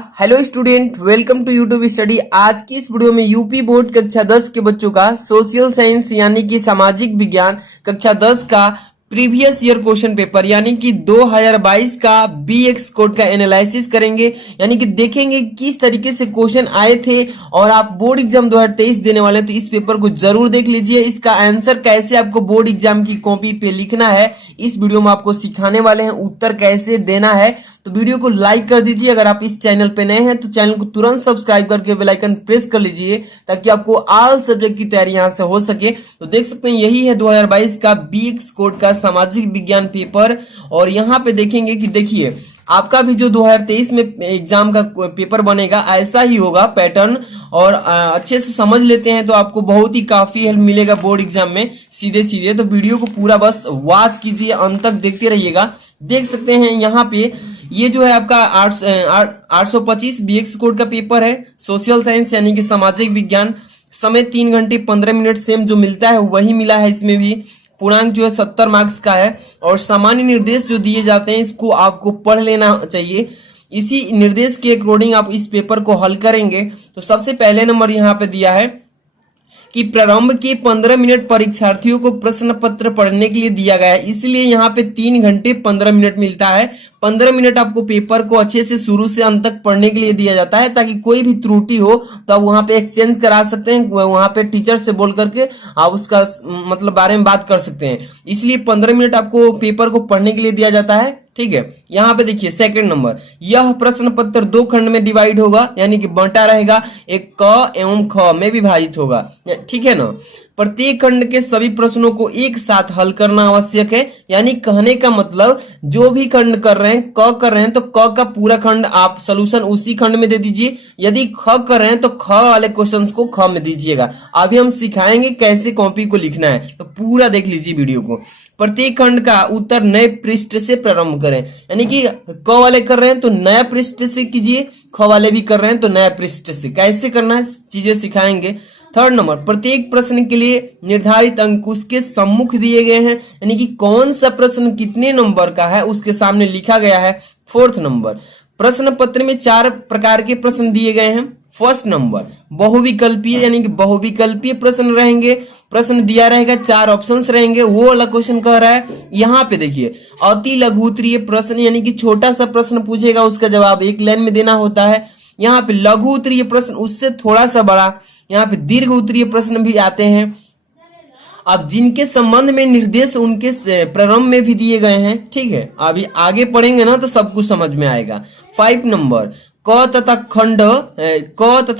Hello student, welcome to YouTube study. आज की इस वीडियो में यूपी बोर्ड कक्षा 10 के बच्चों का सोशल साइंस यानी कि सामाजिक विज्ञान कक्षा 10 का प्रीवियस ईयर क्वेश्चन पेपर यानी कि 2022 का बीएक्स कोड का एनालिसिस करेंगे। यानी कि देखेंगे किस तरीके से क्वेश्चन आए थे और आप बोर्ड एग्जाम 2023 देने वाले हैं तो इस पेपर को जरूर देख लीजिए। इसका आंसर कैसे आपको बोर्ड एग्जाम की कॉपी पे लिखना है इस वीडियो में आपको सिखाने वाले हैं, उत्तर कैसे देना है। तो वीडियो को लाइक कर दीजिए। अगर आप इस चैनल पे नए हैं तो चैनल को तुरंत सब्सक्राइब करके बेल आइकन प्रेस कर लीजिए ताकि आपको ऑल सब्जेक्ट की तैयारी यहां से हो सके। तो देख सकते हैं यही है 2022 का बीएक्स कोड का सामाजिक विज्ञान पेपर। और यहाँ पे देखेंगे कि देखिए आपका भी जो 2023 में एग्जाम का पेपर बनेगा ऐसा ही होगा पैटर्न। और अच्छे से समझ लेते हैं तो आपको बहुत ही काफी हेल्प मिलेगा बोर्ड एग्जाम में सीधे सीधे। तो वीडियो को पूरा बस वॉच कीजिए, अंत तक देखते रहिएगा। देख सकते हैं यहाँ पे ये जो है आपका 825 बीएक्स कोड का पेपर है, सोशल साइंस यानी कि सामाजिक विज्ञान। समय 3 घंटे 15 मिनट सेम जो मिलता है वही मिला है। इसमें भी पूर्णांक जो है 70 मार्क्स का है और सामान्य निर्देश जो दिए जाते हैं इसको आपको पढ़ लेना चाहिए। इसी निर्देश के अकॉर्डिंग आप इस पेपर को हल करेंगे। तो सबसे पहले नंबर यहाँ पे दिया है कि प्रारंभ के 15 मिनट परीक्षार्थियों को प्रश्न पत्र पढ़ने के लिए दिया गया है, इसलिए यहाँ पे 3 घंटे 15 मिनट मिलता है। 15 मिनट आपको पेपर को अच्छे से शुरू से अंत तक पढ़ने के लिए दिया जाता है ताकि कोई भी त्रुटि हो तो आप वहां पे एक्सचेंज करा सकते हैं, वहां पे टीचर से बोल करके आप उसका मतलब बारे में बात कर सकते हैं। इसलिए 15 मिनट आपको पेपर को पढ़ने के लिए दिया जाता है। ठीक है, यहाँ पे देखिए सेकंड नंबर, यह प्रश्न पत्र 2 खंड में डिवाइड होगा यानी कि बंटा रहेगा, एक क एवं ख में विभाजित होगा। ठीक है ना। प्रत्येक खंड के सभी प्रश्नों को एक साथ हल करना आवश्यक है। यानी कहने का मतलब जो भी खंड कर रहे हैं, क कर रहे हैं तो क का पूरा खंड आप सोल्यूशन उसी खंड में दे दीजिए। यदि ख कर रहे हैं तो ख वाले क्वेश्चंस को ख में दीजिएगा। अभी हम सिखाएंगे कैसे कॉपी को लिखना है, तो पूरा देख लीजिए वीडियो को। प्रत्येक खंड का उत्तर नए पृष्ठ से प्रारंभ करें, यानी कि क वाले कर रहे हैं तो नया पृष्ठ से कीजिए, ख वाले भी कर रहे हैं तो नया पृष्ठ से। कैसे करना है चीजें सिखाएंगे। थर्ड नंबर, प्रत्येक प्रश्न के लिए निर्धारित अंक उसके सम्मुख दिए गए हैं, यानी कि कौन सा प्रश्न कितने नंबर का है उसके सामने लिखा गया है। फोर्थ नंबर, प्रश्न पत्र में 4 प्रकार के प्रश्न दिए गए हैं। फर्स्ट नंबर, बहुविकल्पीय यानी कि बहुविकल्पीय प्रश्न रहेंगे। प्रश्न दिया रहेगा, 4 ऑप्शंस रहेंगे, वो वाला क्वेश्चन कह रहा है। यहाँ पे देखिए अति लघु उत्तरीय प्रश्न यानी कि छोटा सा प्रश्न पूछेगा, उसका जवाब एक लाइन में देना होता है। यहाँ पे लघु उत्तरीय प्रश्न उससे थोड़ा सा बड़ा। यहाँ पे दीर्घ उत्तरीय प्रश्न भी आते हैं। अब जिनके संबंध में निर्देश उनके प्रारंभ में भी दिए गए हैं। ठीक है, अभी आगे पढ़ेंगे ना तो सब कुछ समझ में आएगा। 5 नंबर, क तथा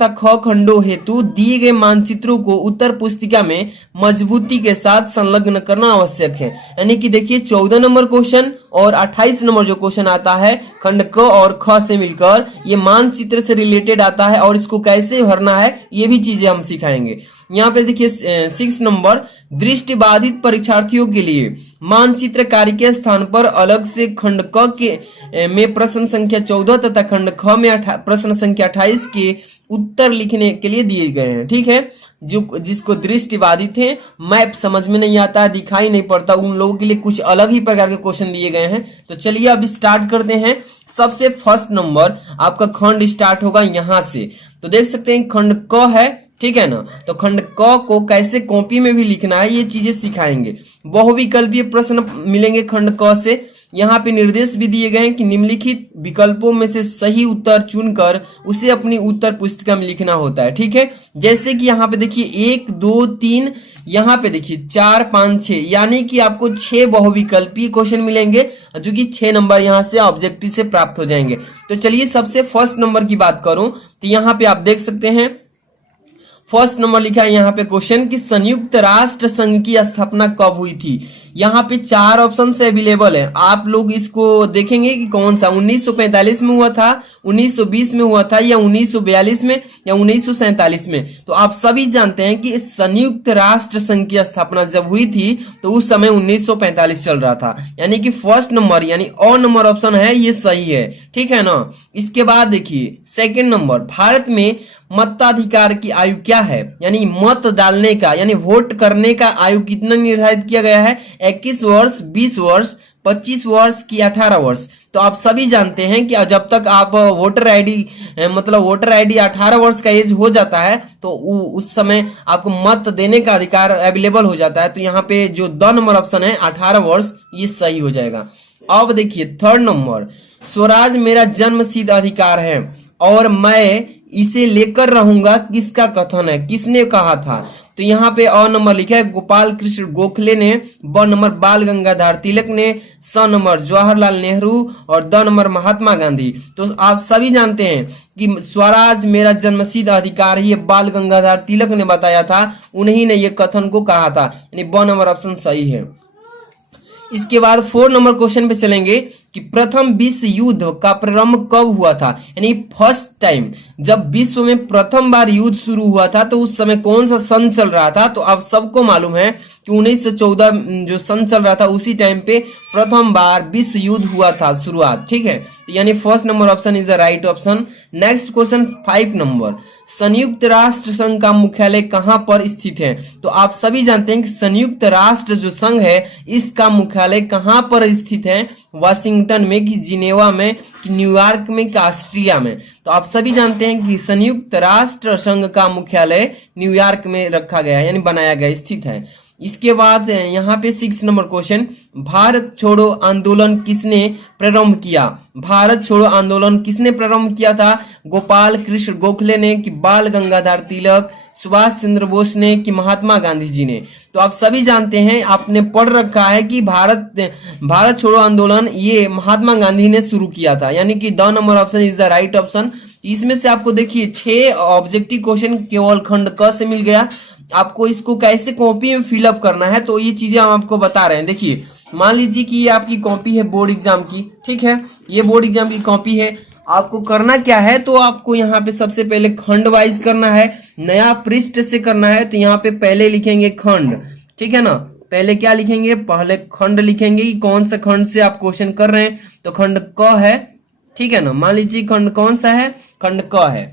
ख खंडों हेतु दिए गए मानचित्रों को उत्तर पुस्तिका में मजबूती के साथ संलग्न करना आवश्यक है। यानी कि देखिए 14 नंबर क्वेश्चन और 28 नंबर जो क्वेश्चन आता है खंड क और ख से मिलकर, ये मानचित्र से रिलेटेड आता है और इसको कैसे भरना है ये भी चीजें हम सिखाएंगे। यहाँ पे देखिए 6 नंबर, दृष्टिबाधित परीक्षार्थियों के लिए मानचित्र कार्य के स्थान पर अलग से खंड क के में प्रश्न संख्या 14 तथा खंड ख में प्रश्न संख्या 28 के उत्तर लिखने के लिए दिए गए हैं। ठीक है, जो जिसको दृष्टिबाधित है, मैप समझ में नहीं आता, दिखाई नहीं पड़ता, उन लोगों के लिए कुछ अलग ही प्रकार के क्वेश्चन दिए गए हैं। तो चलिए अब स्टार्ट करते हैं। सबसे फर्स्ट नंबर आपका खंड स्टार्ट होगा यहाँ से। तो देख सकते हैं खंड क है, ठीक है ना। तो खंड क को कैसे कॉपी में भी लिखना है ये चीजें सिखाएंगे। बहुविकल्पीय प्रश्न मिलेंगे खंड क से। यहाँ पे निर्देश भी दिए गए हैं कि निम्नलिखित विकल्पों में से सही उत्तर चुनकर उसे अपनी उत्तर पुस्तिका में लिखना होता है। ठीक है, जैसे कि यहाँ पे देखिए 1 2 3, यहाँ पे देखिए 4 5 6, यानी कि आपको 6 बहुविकल्पीय क्वेश्चन मिलेंगे जो कि 6 नंबर यहाँ से ऑब्जेक्टिव से प्राप्त हो जाएंगे। तो चलिए सबसे फर्स्ट नंबर की बात करूं तो यहाँ पे आप देख सकते हैं फर्स्ट नंबर लिखा है यहाँ पे क्वेश्चन कि संयुक्त राष्ट्र संघ की स्थापना कब हुई थी। यहाँ पे 4 ऑप्शन से अवेलेबल है, आप लोग इसको देखेंगे कि कौन सा 1945 में हुआ था, 1920 में हुआ था, या 1942 में, या 1947 में। तो आप सभी जानते हैं कि संयुक्त राष्ट्र संघ की स्थापना जब हुई थी तो उस समय 1945 चल रहा था। यानी कि फर्स्ट नंबर यानी ऑ नंबर ऑप्शन है ये सही है। ठीक है ना। इसके बाद देखिए सेकेंड नंबर, भारत में मताधिकार की आयु क्या है, यानी मत डालने का यानी वोट करने का आयु कितना निर्धारित किया गया है। 21 वर्ष, 20 वर्ष, 25 वर्ष की 18 वर्ष। तो आप सभी जानते हैं कि जब तक आप वोटर आईडी मतलब वोटर आईडी 18 वर्ष का एज हो जाता है तो उस समय आपको मत देने का अधिकार अवेलेबल हो जाता है। तो यहाँ पे जो द नंबर ऑप्शन है 18 वर्ष, ये सही हो जाएगा। अब देखिए थर्ड नंबर, स्वराज मेरा जन्मसिद्ध अधिकार है और मैं इसे लेकर रहूंगा, किसका कथन है, किसने कहा था? तो यहाँ पे अ नंबर लिखा है गोपाल कृष्ण गोखले ने, ब नंबर बाल गंगाधर तिलक ने, स नंबर जवाहरलाल नेहरू और द नंबर महात्मा गांधी। तो आप सभी जानते हैं कि स्वराज मेरा जन्मसिद्ध अधिकार है, ये बाल गंगाधर तिलक ने बताया था, उन्हीं ने ये कथन को कहा था, यानी ब नंबर ऑप्शन सही है। इसके बाद 4 नंबर क्वेश्चन पे चलेंगे कि प्रथम विश्व युद्ध का प्रारंभ कब हुआ था, यानी फर्स्ट टाइम जब विश्व में प्रथम बार युद्ध शुरू हुआ था तो उस समय कौन सा सन चल रहा था? तो आप सबको मालूम है कि 1914 जो सन चल रहा था उसी टाइम पे प्रथम बार विश्व युद्ध हुआ था शुरुआत, ठीक है। यानी first number option is the right option. Next question 5 number, संयुक्त राष्ट्र संघ का मुख्यालय कहां पर स्थित है? तो आप सभी जानते हैं कि संयुक्त राष्ट्र जो संघ है इसका मुख्यालय कहां पर स्थित है? वाशिंगटन में, कि जिनेवा में, कि न्यूयॉर्क में, कि ऑस्ट्रिया में? तो आप सभी जानते हैं कि संयुक्त राष्ट्र संघ का मुख्यालय न्यूयॉर्क में रखा गया है, यानी बनाया गया, स्थित है। इसके बाद यहाँ पे 6 नंबर क्वेश्चन, भारत छोड़ो आंदोलन किसने प्रारंभ किया? भारत छोड़ो आंदोलन किसने प्रारंभ किया था? गोपाल कृष्ण गोखले ने, कि बाल गंगाधर तिलक, सुभाष चंद्र बोस ने, कि महात्मा गांधी जी ने? तो आप सभी जानते हैं, आपने पढ़ रखा है कि भारत छोड़ो आंदोलन ये महात्मा गांधी ने शुरू किया था, यानी कि the number option is the right option. इसमें से आपको देखिए 6 ऑब्जेक्टिव क्वेश्चन केवल खंड क से मिल गया। आपको इसको कैसे कॉपी में फिलअप करना है तो ये चीजें हम आपको बता रहे हैं। देखिए मान लीजिए कि ये आपकी कॉपी है बोर्ड एग्जाम की, ठीक है, ये बोर्ड एग्जाम की कॉपी है। आपको करना क्या है, तो आपको यहाँ पे सबसे पहले खंड वाइज करना है, नया पृष्ठ से करना है। तो यहाँ पे पहले लिखेंगे खंड, ठीक है ना, पहले क्या लिखेंगे, पहले खंड लिखेंगे कि कौन सा खंड से आप क्वेश्चन कर रहे हैं। तो खंड क है, ठीक है ना, मान लीजिए खंड कौन सा है, खंड क है।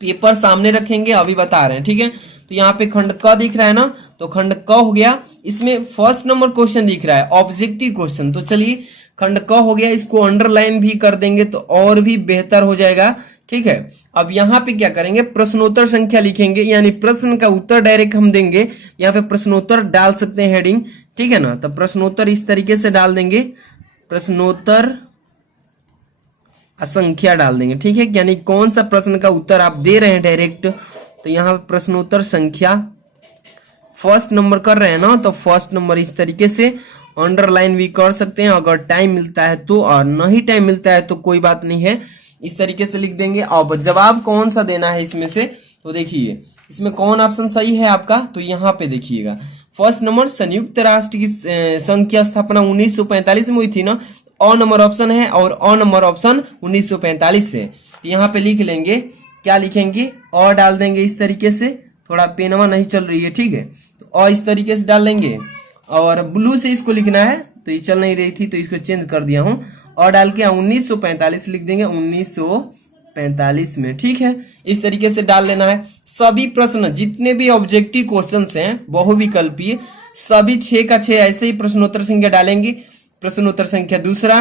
पेपर सामने रखेंगे, अभी बता रहे हैं, ठीक है। तो यहाँ पे खंड क दिख रहा है ना, तो खंड क हो गया। इसमें फर्स्ट नंबर क्वेश्चन दिख रहा है ऑब्जेक्टिव क्वेश्चन। तो चलिए खंड क हो गया, इसको अंडरलाइन भी कर देंगे तो और भी बेहतर हो जाएगा, ठीक है। अब यहाँ पे क्या करेंगे, प्रश्नोत्तर संख्या लिखेंगे, यानी प्रश्न का उत्तर डायरेक्ट हम देंगे। यहाँ पे प्रश्नोत्तर डाल सकते हैं हेडिंग, ठीक है ना। तो प्रश्नोत्तर इस तरीके से डाल देंगे, प्रश्नोत्तर संख्या डाल देंगे, ठीक है, यानी कौन सा प्रश्न का उत्तर आप दे रहे हैं डायरेक्ट। तो यहाँ प्रश्नोत्तर संख्या फर्स्ट नंबर कर रहे हैं ना, तो फर्स्ट नंबर इस तरीके से अंडरलाइन भी कर सकते हैं अगर टाइम मिलता है तो, और नहीं टाइम मिलता है तो कोई बात नहीं है, इस तरीके से लिख देंगे। अब जवाब कौन सा देना है इसमें से, तो देखिए इसमें कौन ऑप्शन सही है आपका, तो यहाँ पे देखिएगा फर्स्ट नंबर संयुक्त राष्ट्र की संघ की स्थापना 1945 में हुई थी ना, अ नंबर ऑप्शन है और अ नंबर ऑप्शन 1945 से। तो यहाँ पे लिख लेंगे, क्या लिखेंगे, और डाल देंगे इस तरीके से, थोड़ा पेनवा नहीं चल रही है, ठीक है, तो और इस तरीके से डाल लेंगे। और ब्लू से इसको लिखना है, तो ये चल नहीं रही थी तो इसको चेंज कर दिया हूं, और डाल के 1945 लिख देंगे, 1945 में, ठीक है। इस तरीके से डाल लेना है। सभी प्रश्न जितने भी ऑब्जेक्टिव क्वेश्चंस हैं बहुविकल्पीय, सभी 6 का 6 ऐसे ही प्रश्नोत्तर संख्या डालेंगे, प्रश्नोत्तर संख्या दूसरा,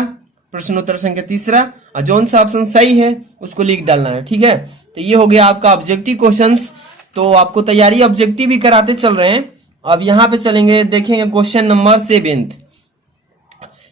प्रश्नोत्तर संख्या तीसरा, और जौन सा ऑप्शन सही है उसको लिख डालना है, ठीक है। तो ये हो गया आपका ऑब्जेक्टिव क्वेश्चंस। तो आपको तैयारी ऑब्जेक्टिव भी कराते चल रहे हैं। अब यहाँ पे चलेंगे, देखेंगे क्वेश्चन नंबर 7।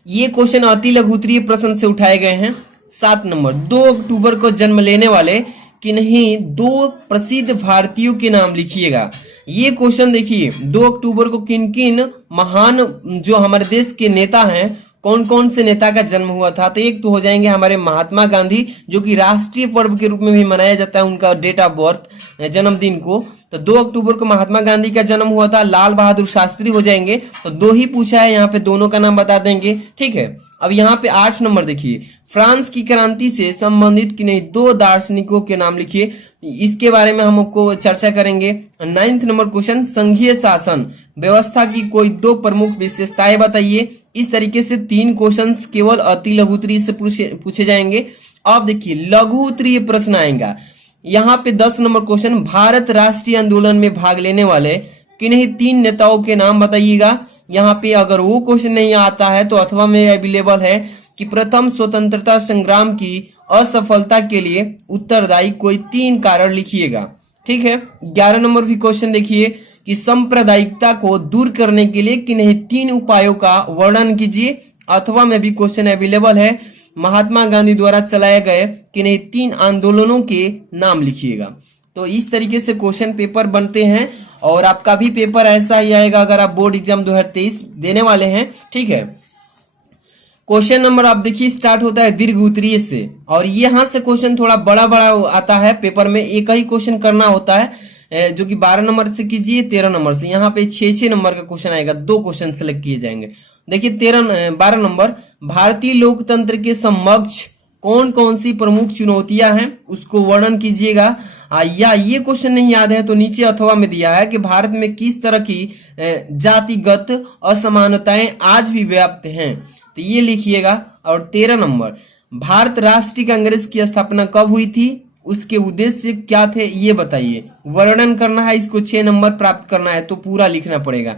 ये क्वेश्चन अति लघुत्तरीय प्रश्न से उठाए गए हैं। 7 नंबर, 2 अक्टूबर को जन्म लेने वाले किन्हीं 2 प्रसिद्ध भारतीयों के नाम लिखिएगा। ये क्वेश्चन देखिए, 2 अक्टूबर को किन किन महान जो हमारे देश के नेता हैं, कौन कौन से नेता का जन्म हुआ था। तो एक तो हो जाएंगे हमारे महात्मा गांधी, जो कि राष्ट्रीय पर्व के रूप में भी मनाया जाता है उनका डेट ऑफ बर्थ, जन्मदिन को। तो 2 अक्टूबर को महात्मा गांधी का जन्म हुआ था। लाल बहादुर शास्त्री हो जाएंगे, तो 2 ही पूछा है, यहाँ पे दोनों का नाम बता देंगे, ठीक है। अब यहाँ पे 8 नंबर देखिए, फ्रांस की क्रांति से संबंधित किन्हीं 2 दार्शनिकों के नाम लिखिए। इसके बारे में हम आपको चर्चा करेंगे। 9th नंबर क्वेश्चन, संघीय शासन व्यवस्था की कोई 2 प्रमुख विशेषताएं बताइए। इस तरीके से 3 क्वेश्चंस केवल अति लघुत्तरीय से पूछे जाएंगे। अब देखिए लघु उत्तरीय प्रश्न आएगा। यहाँ पे 10 नंबर क्वेश्चन, भारत राष्ट्रीय आंदोलन में भाग लेने वाले किन्हीं 3 नेताओं के नाम बताइएगा। यहाँ पे अगर वो क्वेश्चन नहीं आता है तो अथवा में अवेलेबल है कि प्रथम स्वतंत्रता संग्राम की असफलता के लिए उत्तरदायी कोई 3 कारण लिखिएगा। ठीक है। 11 नंबर भी क्वेश्चन देखिए कि सांप्रदायिकता को दूर करने के लिए किन्हीं 3 उपायों का वर्णन कीजिए। अथवा में भी क्वेश्चन अवेलेबल है, महात्मा गांधी द्वारा चलाए गए किन्हीं 3 आंदोलनों के नाम लिखिएगा। तो इस तरीके से क्वेश्चन पेपर बनते हैं और आपका भी पेपर ऐसा ही आएगा अगर आप बोर्ड एग्जाम 2023 देने वाले हैं। ठीक है। क्वेश्चन नंबर आप देखिए स्टार्ट होता है दीर्घ उत्तरीय से, और यहाँ से क्वेश्चन थोड़ा बड़ा बड़ा आता है पेपर में। एक ही क्वेश्चन करना होता है जो कि 12 नंबर से कीजिए, 13 नंबर से। यहाँ पे 6 नंबर का क्वेश्चन आएगा, 2 क्वेश्चन सेलेक्ट किए जाएंगे। देखिए 12 नंबर, भारतीय लोकतंत्र के समक्ष कौन कौन सी प्रमुख चुनौतियां हैं उसको वर्णन कीजिएगा। या ये क्वेश्चन नहीं याद है तो नीचे अथवा में दिया है कि भारत में किस तरह की जातिगत असमानताएं आज भी व्याप्त हैं, तो ये लिखिएगा। और 13 नंबर, भारत राष्ट्रीय कांग्रेस की स्थापना कब हुई थी, उसके उद्देश्य क्या थे, ये बताइए। वर्णन करना है, इसको 6 नंबर प्राप्त करना है तो पूरा लिखना पड़ेगा।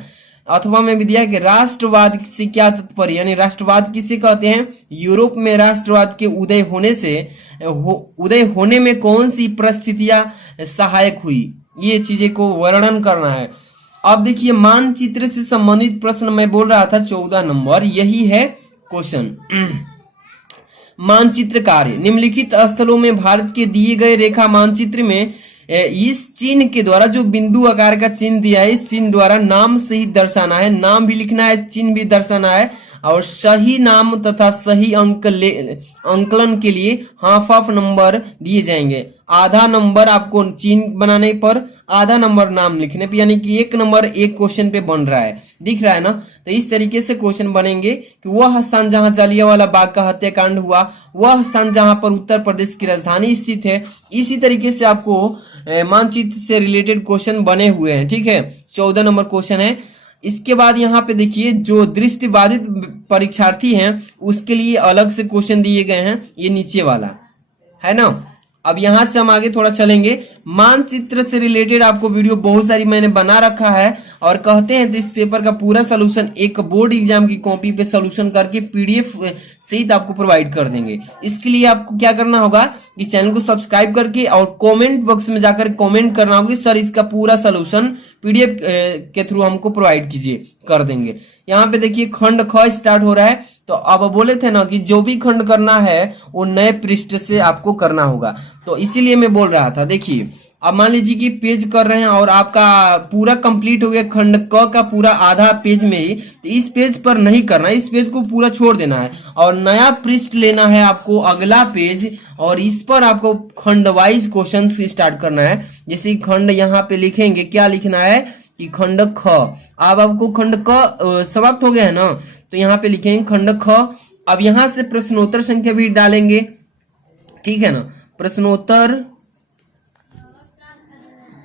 अथवा में भी दिया कि राष्ट्रवाद से क्या तात्पर्य, यानी राष्ट्रवाद किसे कहते हैं। यूरोप में राष्ट्रवाद के उदय होने में कौन सी परिस्थितियां सहायक हुई, ये चीजें को वर्णन करना है। अब देखिए मानचित्र से संबंधित प्रश्न मैं बोल रहा था 14 नंबर, यही है क्वेश्चन। मानचित्र कार्य, निम्नलिखित स्थलों में भारत के दिए गए रेखा मानचित्र में इस चिन्ह के द्वारा, जो बिंदु आकार का चिन्ह दिया है, इस चिन्ह द्वारा नाम सहित दर्शाना है। नाम भी लिखना है, चिन्ह भी दर्शाना है, और सही नाम तथा सही अंकलन के लिए हाफ नंबर दिए जाएंगे। आधा नंबर आपको चिन्ह बनाने पर, आधा नंबर नाम लिखने पर, यानी कि 1 नंबर एक क्वेश्चन पे बन रहा है, दिख रहा है ना। तो इस तरीके से क्वेश्चन बनेंगे कि वह स्थान जहां जालियांवाला बाग का हत्याकांड हुआ, वह स्थान जहां पर उत्तर प्रदेश की राजधानी स्थित है। इसी तरीके से आपको मानचित्र से रिलेटेड क्वेश्चन बने हुए हैं। ठीक है, 14 नंबर क्वेश्चन है। इसके बाद यहाँ पे देखिए जो दृष्टिबाधित परीक्षार्थी हैं उसके लिए अलग से क्वेश्चन दिए गए हैं, ये नीचे वाला है ना। अब यहां से हम आगे थोड़ा चलेंगे। मानचित्र से रिलेटेड आपको वीडियो बहुत सारी मैंने बना रखा है, और कहते हैं तो इस पेपर का पूरा सलूशन एक बोर्ड एग्जाम की कॉपी पे सलूशन करके पीडीएफ सहित आपको प्रोवाइड कर देंगे। इसके लिए आपको क्या करना होगा कि चैनल को सब्सक्राइब करके और कमेंट बॉक्स में जाकर कमेंट करना होगा सर इसका पूरा सलूशन पीडीएफ के थ्रू हमको प्रोवाइड कीजिए, कर देंगे। यहाँ पे देखिए खंड ख स्टार्ट हो रहा है, तो अब बोले थे ना कि जो भी खंड करना है वो नए पृष्ठ से आपको करना होगा, तो इसीलिए मैं बोल रहा था। देखिए अब मान लीजिए कि पेज कर रहे हैं और आपका पूरा कंप्लीट हो गया खंड क का पूरा आधा पेज में ही, तो इस पेज पर नहीं करना है, इस पेज को पूरा छोड़ देना है और नया पृष्ठ लेना है आपको, अगला पेज, और इस पर आपको खंड वाइज क्वेश्चन स्टार्ट करना है। जैसे खंड यहाँ पे लिखेंगे, क्या लिखना है कि खंड ख। अब आपको खंड क समाप्त हो गया है ना, तो यहाँ पे लिखेंगे खंड ख। अब यहाँ से प्रश्नोत्तर संख्या भी डालेंगे, ठीक है ना।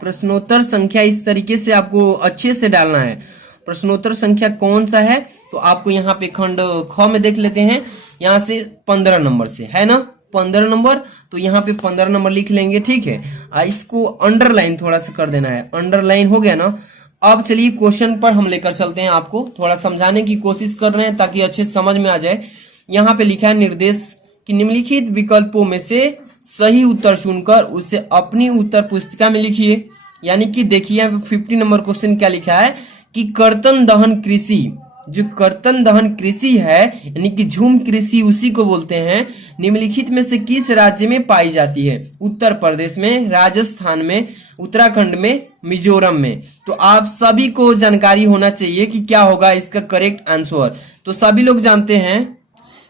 प्रश्नोत्तर संख्या इस तरीके से आपको अच्छे से डालना है। प्रश्नोत्तर संख्या कौन सा है, तो आपको यहाँ पे खंड ख में देख लेते हैं, यहाँ से 15 नंबर से है ना, 15 नंबर, तो यहाँ पे 15 नंबर लिख लेंगे। ठीक है, इसको अंडरलाइन थोड़ा सा कर देना है, अंडरलाइन हो गया ना। अब चलिए क्वेश्चन पर हम लेकर चलते हैं, आपको थोड़ा समझाने की कोशिश कर रहे हैं ताकि अच्छे समझ में आ जाए। यहाँ पे लिखा है निर्देश कि निम्नलिखित विकल्पों में से सही उत्तर चुनकर उसे अपनी उत्तर पुस्तिका में लिखिए। यानी कि देखिए 50 नंबर क्वेश्चन क्या लिखा है कि कर्तन दहन कृषि, जो कर्तन दहन कृषि है यानी कि झूम कृषि उसी को बोलते हैं, निम्नलिखित में से किस राज्य में पाई जाती है। उत्तर प्रदेश में, राजस्थान में, उत्तराखंड में, मिजोरम में। तो आप सभी को जानकारी होना चाहिए कि क्या होगा इसका करेक्ट आंसर। तो सभी लोग जानते हैं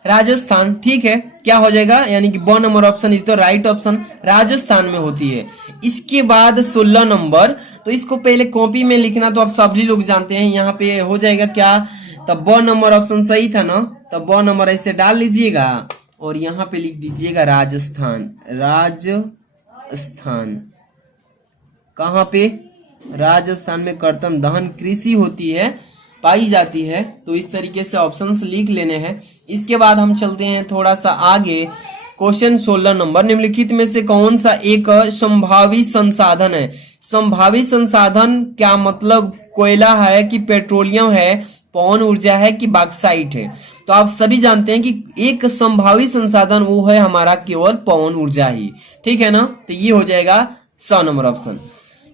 राजस्थान, ठीक है, क्या हो जाएगा, यानी कि 1 number option is the right option, Rajasthan में होती है। इसके बाद 16 नंबर, तो इसको पहले कॉपी में लिखना, तो आप सभी लोग जानते हैं, यहाँ पे हो जाएगा क्या, तब 1 नंबर ऑप्शन सही था ना, तब 1 नंबर ऐसे डाल लीजिएगा और यहाँ पे लिख दीजिएगा राजस्थान। राजस्थान कहाँ पे, राजस्थान में कर्तन दहन कृषि होती है, पाई जाती है। तो इस तरीके से ऑप्शंस लिख लेने हैं। इसके बाद हम चलते हैं थोड़ा सा आगे, क्वेश्चन 16 नंबर, निम्नलिखित में से कौन सा एक संभावी संसाधन है? संभावी संसाधन क्या मतलब? कोयला है कि पेट्रोलियम है, पवन ऊर्जा है कि बॉक्साइट है? तो आप सभी जानते हैं कि एक संभावी संसाधन वो है हमारा केवल पवन ऊर्जा ही, ठीक है ना। तो ये हो जाएगा 100 नंबर ऑप्शन।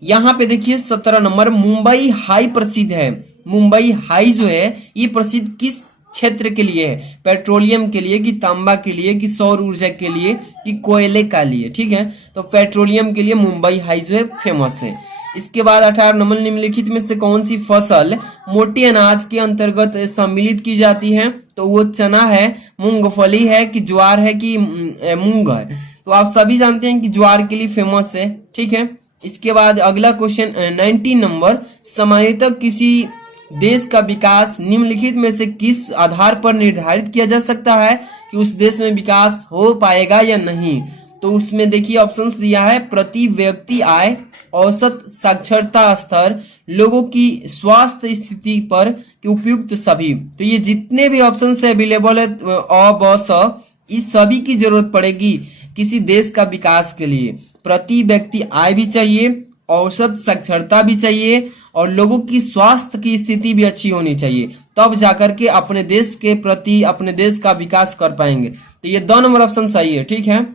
यहाँ पे देखिए 17 नंबर, मुंबई हाई प्रसिद्ध है। मुंबई हाई जो है ये प्रसिद्ध किस क्षेत्र के लिए है? पेट्रोलियम के लिए कि तांबा के लिए कि सौर ऊर्जा के लिए कि कोयले के लिए? ठीक है, तो पेट्रोलियम के लिए मुंबई हाई जो है फेमस है। इसके बाद 18 नंबर, निम्नलिखित में से कौन सी फसल मोटे अनाज के अंतर्गत सम्मिलित की जाती है? तो वो चना है, मूंगफली है कि ज्वार है कि मूंग है? तो आप सभी जानते हैं कि ज्वार के लिए फेमस है, ठीक है। इसके बाद अगला क्वेश्चन 19 नंबर, सामान्यतः किसी देश का विकास निम्नलिखित में से किस आधार पर निर्धारित किया जा सकता है कि उस देश में विकास हो पाएगा या नहीं? तो उसमें देखिए ऑप्शंस दिया है, प्रति व्यक्ति आय, औसत साक्षरता स्तर, लोगों की स्वास्थ्य स्थिति पर कि उपयुक्त सभी। तो ये जितने भी ऑप्शन है अवेलेबल है अ ब स, इस सभी की जरूरत पड़ेगी किसी देश का विकास के लिए। प्रति व्यक्ति आय भी चाहिए, औसत साक्षरता भी चाहिए और लोगों की स्वास्थ्य की स्थिति भी अच्छी होनी चाहिए, तब जाकर के अपने देश के प्रति अपने देश का विकास कर पाएंगे। तो ये 2 नंबर ऑप्शन सही है, ठीक है।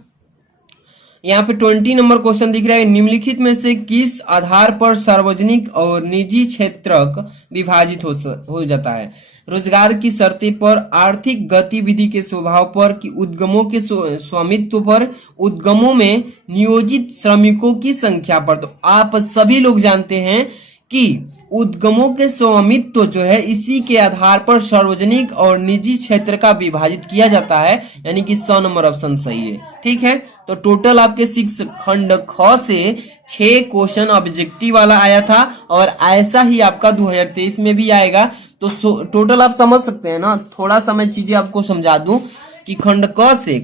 यहाँ पे 20 नंबर क्वेश्चन दिख रहा है, निम्नलिखित में से किस आधार पर सार्वजनिक और निजी क्षेत्रक विभाजित हो जाता है? रोजगार की शर्तें पर, आर्थिक गतिविधि के स्वभाव पर कि उद्यमों के स्वामित्व पर, उद्यमों में नियोजित श्रमिकों की संख्या पर? तो आप सभी लोग जानते हैं कि उद्यमों के स्वामित्व जो है इसी के आधार पर सार्वजनिक और निजी क्षेत्र का विभाजित किया जाता है, यानी कि 100 नंबर ऑप्शन सही है, ठीक है। तो टोटल आपके 6 खंड ख से 6 क्वेश्चन ऑब्जेक्टिव वाला आया था और ऐसा ही आपका 2023 में भी आएगा। तो टोटल आप समझ सकते हैं ना। थोड़ा सा मैं चीजें आपको समझा दूं कि खंड क से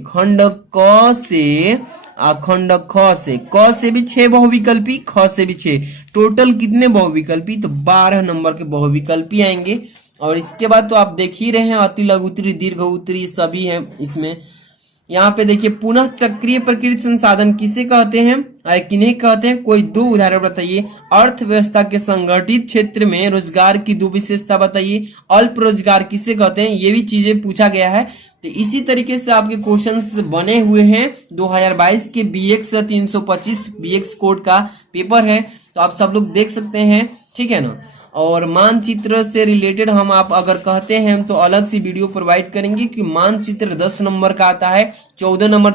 क से भी 6 बहुविकल्पी, ख से भी 6, टोटल कितने बहुविकल्पी? तो 12 नंबर के बहुविकल्पी आएंगे। और इसके बाद तो आप देख ही रहे हैं, अति लघु उत्तरी, दीर्घ उत्तरी सभी हैं इसमें। यहाँ पे देखिए, पुनः चक्रीय प्रकृति संसाधन किसे कहते हैं, किन्हें कहते हैं? कोई 2 उदाहरण बताइए। अर्थव्यवस्था के संगठित क्षेत्र में रोजगार की 2 विशेषता बताइए। अल्प रोजगार किसे कहते हैं? ये भी चीजें पूछा गया है। तो इसी तरीके से आपके क्वेश्चंस बने हुए हैं। 2022 के BX 325 BX कोड का पेपर है, तो आप सब लोग देख सकते हैं, ठीक है ना। और मानचित्र से रिलेटेड हम आप अगर कहते हैं तो अलग सी वीडियो प्रोवाइड करेंगे कि मानचित्र 10 नंबर का आता है, 14 नंबर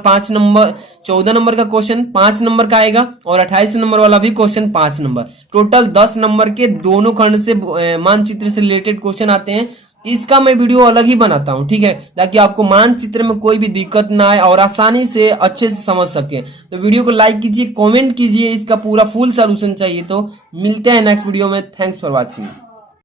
का क्वेश्चन 5 नंबर का आएगा और 28 नंबर वाला भी क्वेश्चन 5 नंबर। टोटल 10 नंबर के दोनों खंड से मानचित्र से रिलेटेड क्वेश्चन आते हैं। इसका मैं वीडियो अलग ही बनाता हूं, ठीक है, ताकि आपको मानचित्र में कोई भी दिक्कत ना आए और आसानी से अच्छे से समझ सके। तो वीडियो को लाइक कीजिए, कमेंट कीजिए, इसका पूरा फुल सॉल्यूशन चाहिए। तो मिलते हैं नेक्स्ट वीडियो में। Thanks for watching.